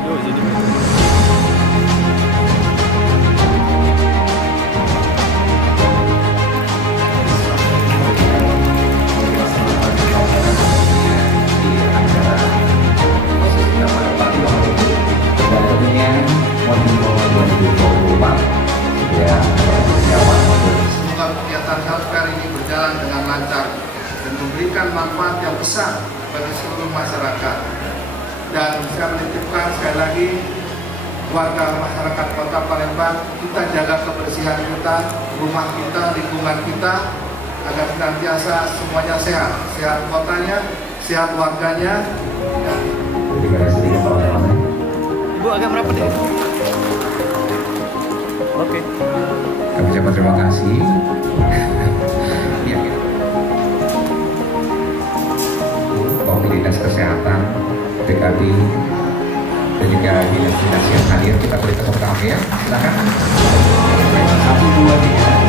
maju sini. Semoga kegiatan healthcare ini berjalan dengan lancar dan memberikan manfaat yang besar bagi seluruh masyarakat. Dan saya menitipkan sekali lagi warga masyarakat Kota Palembang, kita jaga kebersihan kita, rumah kita, lingkungan kita, agar senantiasa semuanya sehat, sehat kotanya, sehat warganya. Ibu agak merapat ya. Oke. Kami ucapkan terima kasih. Ya, Dinas Kesehatan, DKD, dan juga dinas-dinas yang hadir, kita beri tepuk tangan ya. Silakan. 1, 2, 3.